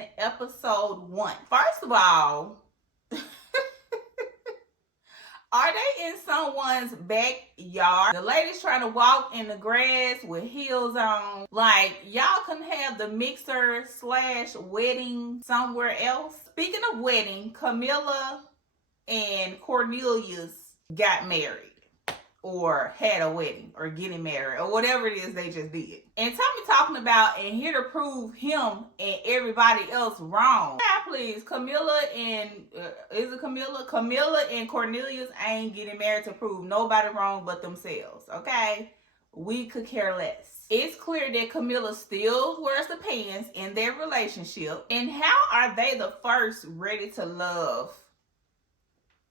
in episode 1. First of all, are they in someone's backyard? The lady's trying to walk in the grass with heels on. Like, y'all can have the mixer / wedding somewhere else. Speaking of wedding, Camilla and Cornelius got married. Or had a wedding, or getting married, or whatever it is they just did. And Tommy talking about and here to prove him and everybody else wrong. Yeah, please, Camilla and is it Camilla? Camilla and Cornelius ain't getting married to prove nobody wrong but themselves. Okay, we could care less. It's clear that Camilla still wears the pants in their relationship. And how are they the first ready to love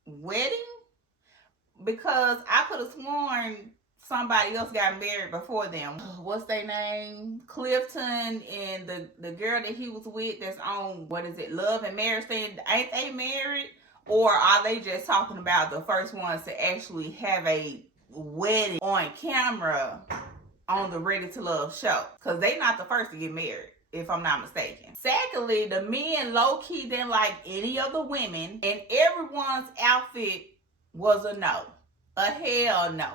wedding? Because I could have sworn somebody else got married before them. What's their name? Clifton and the girl that he was with that's on, what is it, Love and Marriage thing. Ain't they married? Or are they just talking about the first ones to actually have a wedding on camera on the Ready to Love show? Because they not the first to get married, if I'm not mistaken. Secondly, the men low-key didn't like any of the women, and everyone's outfit was a no. A hell no.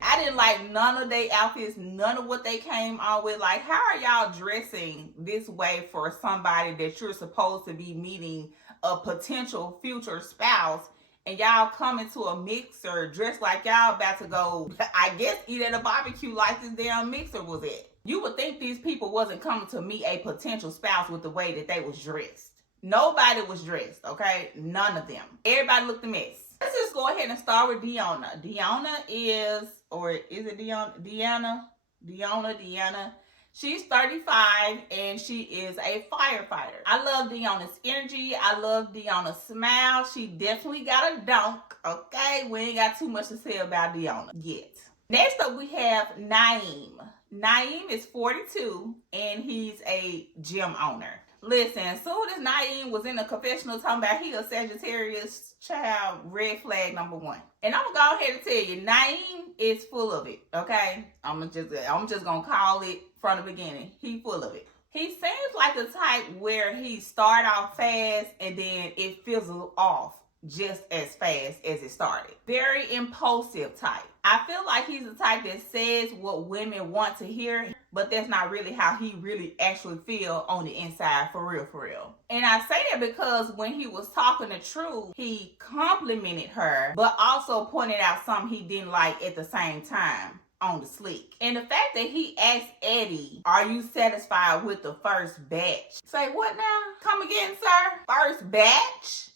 I didn't like none of their outfits, none of what they came on with. Like, how are y'all dressing this way for somebody that you're supposed to be meeting a potential future spouse, and y'all coming to a mixer dressed like y'all about to go, I guess, eat at a barbecue like this damn mixer was at? You would think these people wasn't coming to meet a potential spouse with the way that they was dressed. Nobody was dressed, okay? None of them. Everybody looked a mess. Let's just go ahead and start with Deona. Deona is, or is it Deona? Deona. She's 35 and she is a firefighter. I love Deona's energy. I love Deona's smile. She definitely got a dunk, okay? We ain't got too much to say about Deona yet. Next up, we have Naime. Naime is 42 and he's a gym owner. Listen, as soon as Naime was in the confessional talking about he a Sagittarius child, red flag number 1. And I'm gonna go ahead and tell you, Naime is full of it, okay? I'm just gonna call it from the beginning. He full of it. He seems like the type where he start off fast and then it fizzles off just as fast as it started. Very impulsive type. I feel like he's the type that says what women want to hear, but that's not really how he really actually feel on the inside, for real. And I say that because when he was talking to True, he complimented her, but also pointed out something he didn't like at the same time on the slick. And the fact that he asked Eddie, are you satisfied with the first batch? Say what now? Come again, sir? First batch?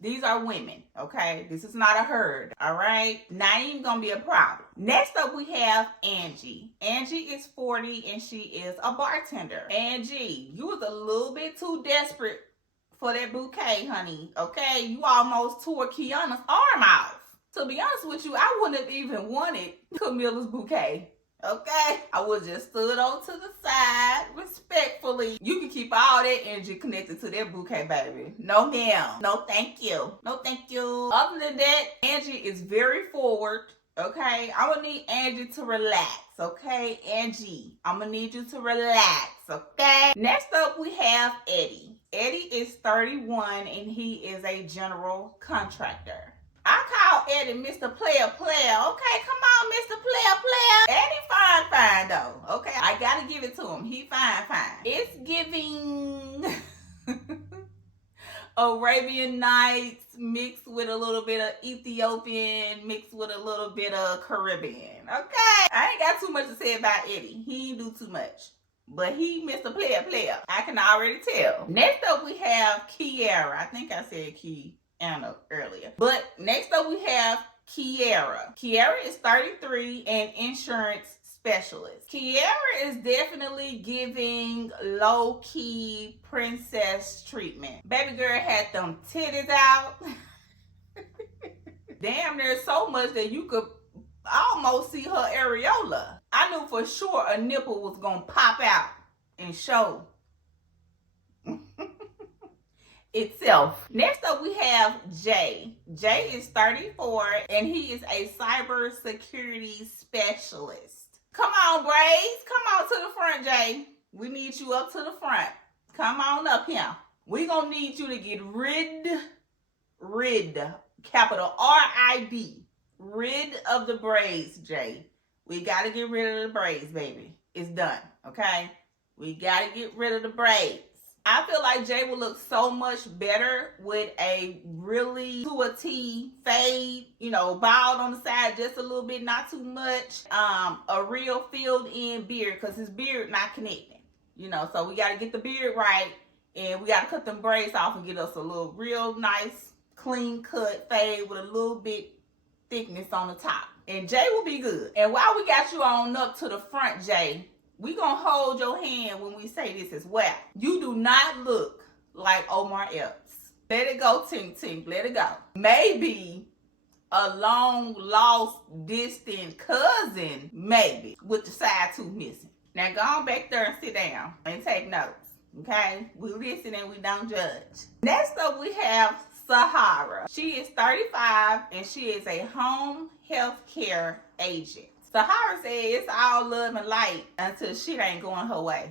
These are women, okay? This is not a herd, all right? Naime gonna be a problem. Next up, we have Angie. Angie is 40 and she is a bartender. Angie, you was a little bit too desperate for that bouquet, honey, okay? You almost tore Kiana's arm off. To be honest with you, I wouldn't have even wanted Camilla's bouquet. Okay, I would just stood on to the side respectfully. You can keep all that energy connected to that bouquet, baby. No ma'am. No thank you. No thank you. Other than that, Angie is very forward. Okay, I'm gonna need Angie to relax. Okay, Angie, I'm gonna need you to relax. Okay. Next up, we have Eddie. Eddie is 31 and he is a general contractor. I call Eddie Mr. Player. Okay, come on, Mr. Player. Eddie fine though. Okay, I gotta give it to him. He fine. It's giving Arabian Nights mixed with a little bit of Ethiopian, mixed with a little bit of Caribbean. Okay, I ain't got too much to say about Eddie. He ain't do too much. But he Mr. Player. I can already tell. Next up, we have Kiara. I think I said Anna earlier. But next up we have Kiara. Kiara is 33 and insurance specialist. Kiara is definitely giving low-key princess treatment. Baby girl had them titties out. Damn, there's so much that you could almost see her areola. I knew for sure a nipple was gonna pop out and show itself. Next up we have Jay. Jay is 34 and he is a cybersecurity specialist. Come on, Braves. Come on to the front, Jay. We need you up to the front. come on up here. We gonna need you to get rid, capital R-I-D, rid of the braids, Jay. We gotta get rid of the braids, baby. It's done, okay? We gotta get rid of the braids. I feel like Jay will look so much better with a really to a T fade, you know, bald on the side just a little bit, not too much. A real filled in beard, because his beard not connecting, you know, so we got to get the beard right, and we got to cut them braids off and get us a little real nice clean cut fade with a little bit thickness on the top, and Jay will be good. And while we got you on up to the front, Jay, we gonna hold your hand when we say this as well. You do not look like Omar Epps. Let it go, Tink Tink, let it go. Maybe a long lost distant cousin, maybe, with the side tooth missing. Now go on back there and sit down and take notes, okay? We listen and we don't judge. Next up we have Sahara. She is 35 and she is a home health care agent. Sahara said it's all love and light until shit ain't going her way.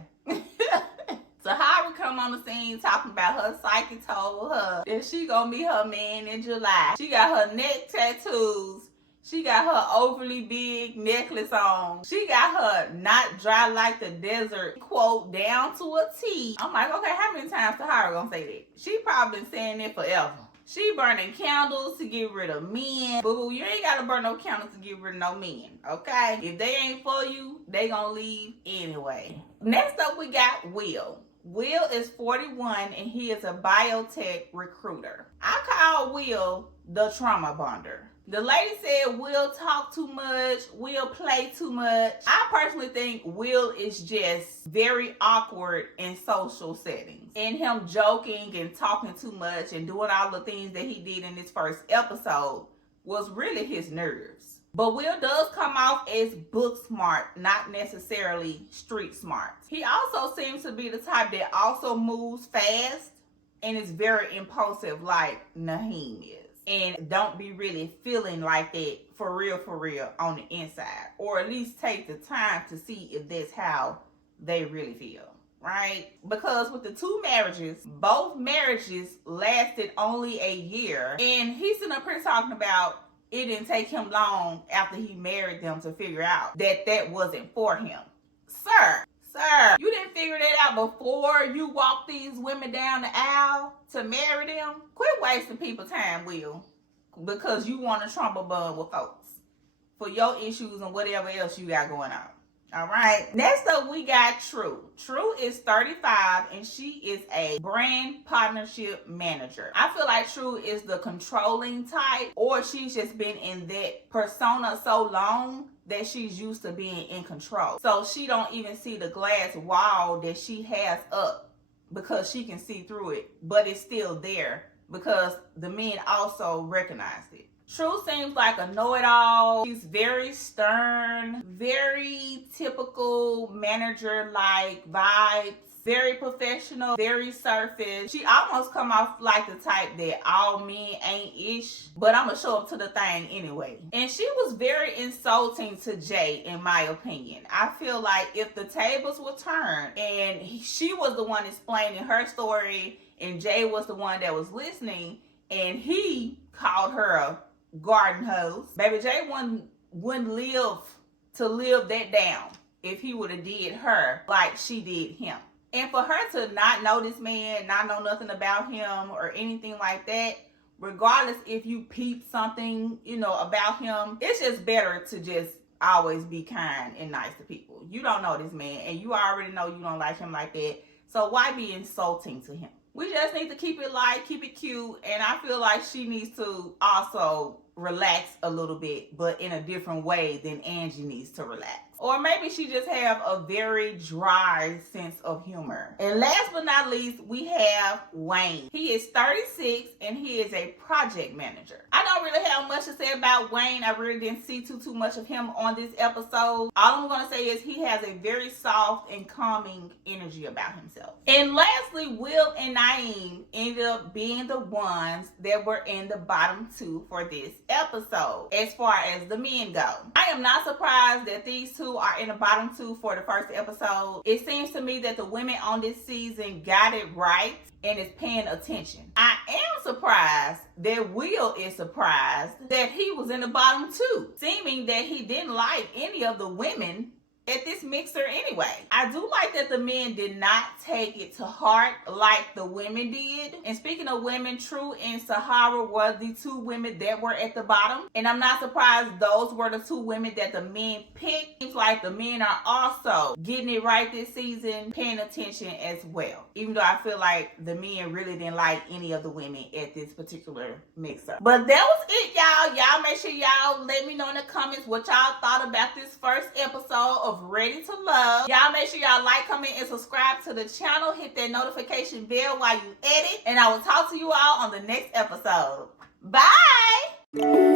Sahara come on the scene talking about her psychic told her that she gonna meet her man in July. She got her neck tattoos. She got her overly big necklace on. She got her not dry like the desert quote down to a T. I'm like, okay, how many times Sahara gonna say that? She probably been saying it forever. She burning candles to get rid of men. Boo, you ain't gotta burn no candles to get rid of no men, okay? If they ain't for you, they gonna leave anyway. Next up, we got Will. Will is 41 and he is a biotech recruiter. I call Will the trauma bonder. The lady said Will talk too much, Will play too much. I personally think Will is just very awkward in social settings. And him joking and talking too much and doing all the things that he did in this first episode was really his nerves. But Will does come off as book smart, not necessarily street smart. He also seems to be the type that also moves fast and is very impulsive like Naime is. And don't be really feeling like that for real on the inside. Or at least take the time to see if that's how they really feel, right? Because with the two marriages, both marriages lasted only a year. And he's sitting up here talking about it didn't take him long after he married them to figure out that that wasn't for him. Sir, you didn't figure that out before you walked these women down the aisle to marry them? Quit wasting people's time, Will, because you want to trump a bun with folks for your issues and whatever else you got going on. All right. Next up, we got True. True is 35 and she is a brand partnership manager. I feel like True is the controlling type, or she's just been in that persona so long that she's used to being in control. So she don't even see the glass wall that she has up because she can see through it, but it's still there because the men also recognized it. True seems like a know-it-all. She's very stern, very typical manager-like vibes, very professional, very surface. She almost come off like the type that all men ain't ish, but I'm gonna show up to the thing anyway. And she was very insulting to Jay, in my opinion. I feel like if the tables were turned and she was the one explaining her story and Jay was the one that was listening and he called her a garden hose, baby Jay wouldn't live that down if he would have did her like she did him. And for her to not know this man, not know nothing about him or anything like that, regardless if you peep something, you know, about him, it's just better to just always be kind and nice to people. You don't know this man and you already know you don't like him like that. So why be insulting to him? We just need to keep it light, keep it cute. And I feel like she needs to also relax a little bit, but in a different way than Angie needs to relax. Or maybe she just have a very dry sense of humor. And last but not least, we have Wayne. He is 36 and he is a project manager. I don't really have much to say about Wayne. I really didn't see too much of him on this episode. All I'm going to say is he has a very soft and calming energy about himself. And lastly, Will and Naime ended up being the ones that were in the bottom two for this episode as far as the men go. I am not surprised that these two two are in the bottom two for the first episode. It seems to me that the women on this season got it right and is paying attention. I am surprised that Will is surprised that he was in the bottom two, seeming that he didn't like any of the women at this mixer anyway. I do like that the men did not take it to heart like the women did. And speaking of women, True and Sahara were the two women that were at the bottom. And I'm not surprised those were the two women that the men picked. Seems like the men are also getting it right this season, paying attention as well. Even though I feel like the men really didn't like any of the women at this particular mixer. But that was it, y'all. Y'all make sure y'all let me know in the comments what y'all thought about this first episode of Ready to Love. Y'all make sure y'all like, comment, and subscribe to the channel. Hit that notification bell while you edit. And I will talk to you all on the next episode. Bye!